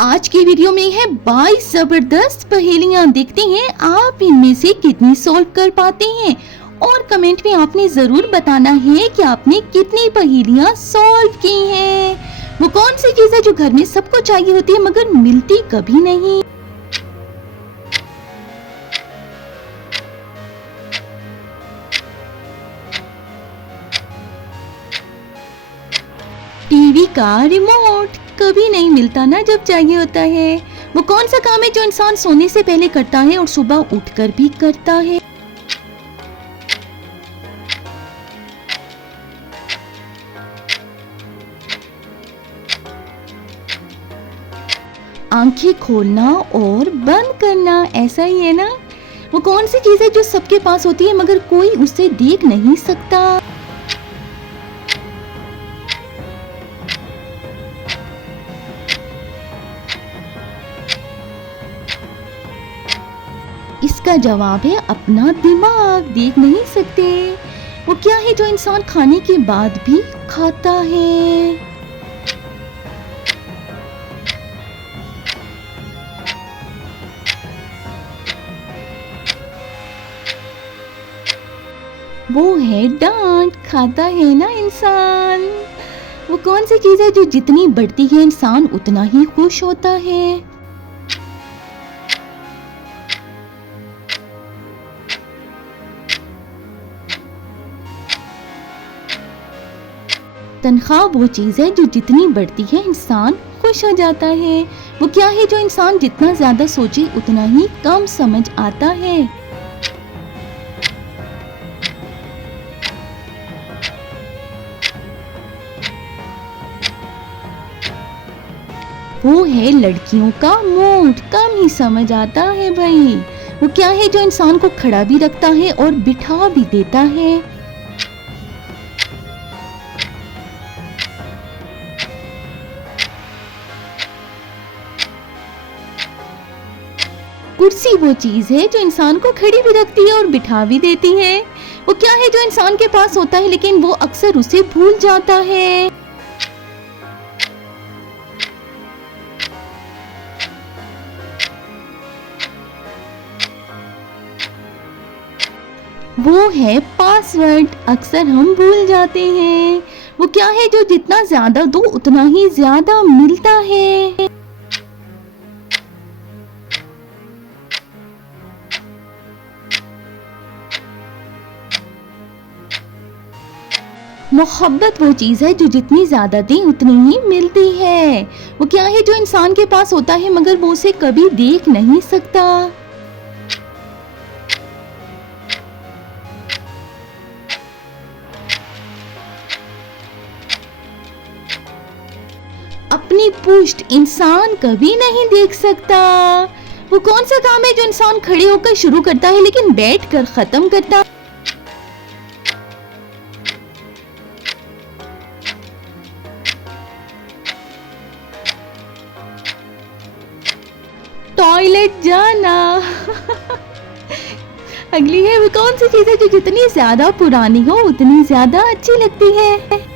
आज की वीडियो में है 22 जबरदस्त पहेलियां। देखते हैं आप इनमें से कितनी सॉल्व कर पाते हैं और कमेंट में आपने जरूर बताना है कि आपने कितनी पहेलियां सॉल्व की हैं। वो कौन सी चीज है जो घर में सबको चाहिए होती है मगर मिलती कभी नहीं। टीवी का रिमोट कभी नहीं मिलता ना जब चाहिए होता है। वो कौन सा काम है जो इंसान सोने से पहले करता है और सुबह उठकर भी करता है। आंखें खोलना और बंद करना, ऐसा ही है ना। वो कौन सी चीज है जो सबके पास होती है मगर कोई उसे देख नहीं सकता। इसका जवाब है अपना दिमाग। देख नहीं सकते। वो क्या है जो इंसान खाने के बाद भी खाता है। वो है डांट। खाता है ना इंसान। वो कौन सी चीज है जो जितनी बढ़ती है इंसान उतना ही खुश होता है। तनख्वाह वो चीज है जो जितनी बढ़ती है इंसान खुश हो जाता है। वो क्या है जो इंसान जितना ज्यादा सोचे उतना ही कम समझ आता है। वो है लड़कियों का मूड। कम ही समझ आता है भाई। वो क्या है जो इंसान को खड़ा भी रखता है और बिठा भी देता है। कुर्सी वो चीज है जो इंसान को खड़ी भी रखती है और बिठा भी देती है। वो क्या है जो इंसान के पास होता है लेकिन वो अक्सर उसे भूल जाता है। वो है पासवर्ड। अक्सर हम भूल जाते हैं। वो क्या है जो जितना ज्यादा दो उतना ही ज्यादा मिलता है। मोहब्बत वो चीज है जो जितनी ज्यादा दें उतनी ही मिलती है। वो क्या है जो इंसान के पास होता है मगर वो उसे कभी देख नहीं सकता। अपनी पुष्ट इंसान कभी नहीं देख सकता। वो कौन सा काम है जो इंसान खड़े होकर शुरू करता है लेकिन बैठकर खत्म करता। टॉयलेट जाना। अगली है वो कौन सी चीज है जो जितनी ज्यादा पुरानी हो उतनी ज्यादा अच्छी लगती है।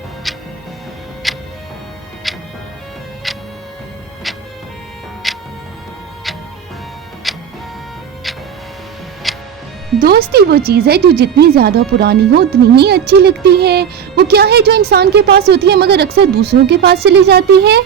दोस्ती वो चीज है जो जितनी ज्यादा पुरानी हो उतनी ही अच्छी लगती है। वो क्या है जो इंसान के पास होती है मगर अक्सर दूसरों के पास चली जाती है।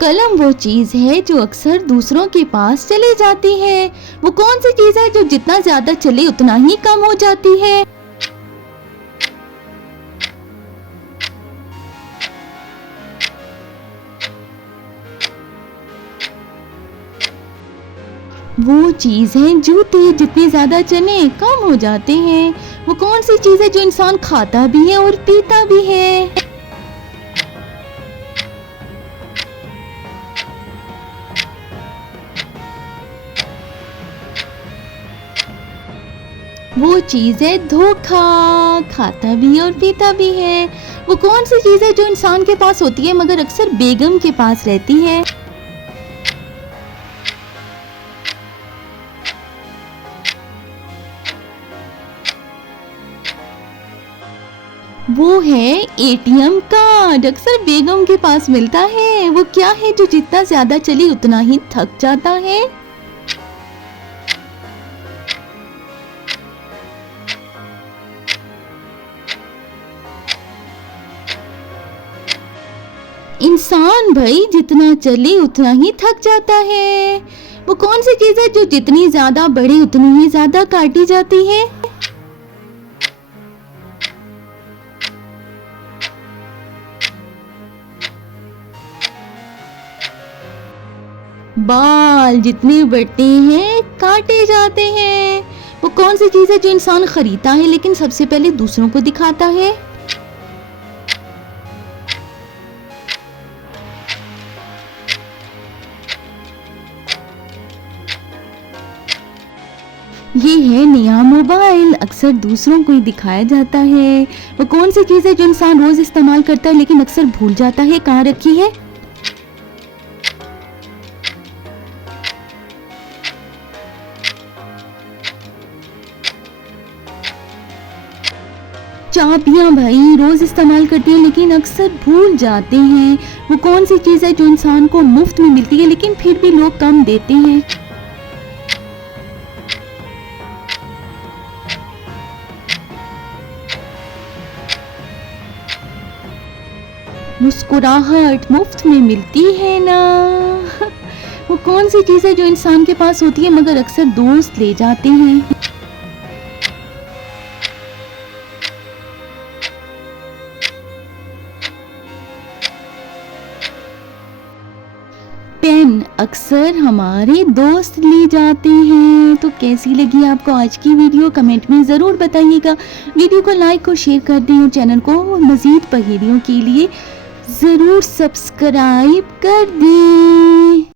कलम वो चीज है जो अक्सर दूसरों के पास चली जाती है। वो कौन सी चीज है जो जितना ज्यादा चले उतना ही कम हो जाती है। वो चीज है जूते। जितने ज्यादा चले कम हो जाते हैं। वो कौन सी चीज है जो इंसान खाता भी है और पीता भी है। वो चीज है धोखा। खाता भी और पीता भी है। वो कौन सी चीज है जो इंसान के पास होती है मगर अक्सर बेगम के पास रहती है। वो है एटीएम कार्ड। अक्सर बेगम के पास मिलता है। वो क्या है जो जितना ज्यादा चली उतना ही थक जाता है? इंसान भाई, जितना चले उतना ही थक जाता है। वो कौन सी चीज है जो जितनी ज्यादा बढ़े उतनी ही ज्यादा काटी जाती है? बाल जितने बढ़ते हैं काटे जाते हैं। वो कौन सी चीज है जो इंसान खरीदता है लेकिन सबसे पहले दूसरों को दिखाता है? ये है नया मोबाइल। अक्सर दूसरों को ही दिखाया जाता है। वो कौन सी चीज है जो इंसान रोज इस्तेमाल करता है लेकिन अक्सर भूल जाता है कहाँ रखी है? चाबियां भाई, रोज इस्तेमाल करते हैं लेकिन अक्सर भूल जाते हैं। वो कौन सी चीज है जो इंसान को मुफ्त में मिलती है लेकिन फिर भी लोग कम देते हैं? मुस्कुराहट मुफ्त में मिलती है ना। वो कौन सी चीज है जो इंसान के पास होती है मगर अक्सर दोस्त ले जाते हैं? पेन अक्सर हमारे दोस्त ले जाते हैं। तो कैसी लगी आपको आज की वीडियो? कमेंट में ज़रूर बताइएगा। वीडियो को लाइक और शेयर कर दें और चैनल को मज़ीद पहेलियों के लिए ज़रूर सब्सक्राइब कर दें।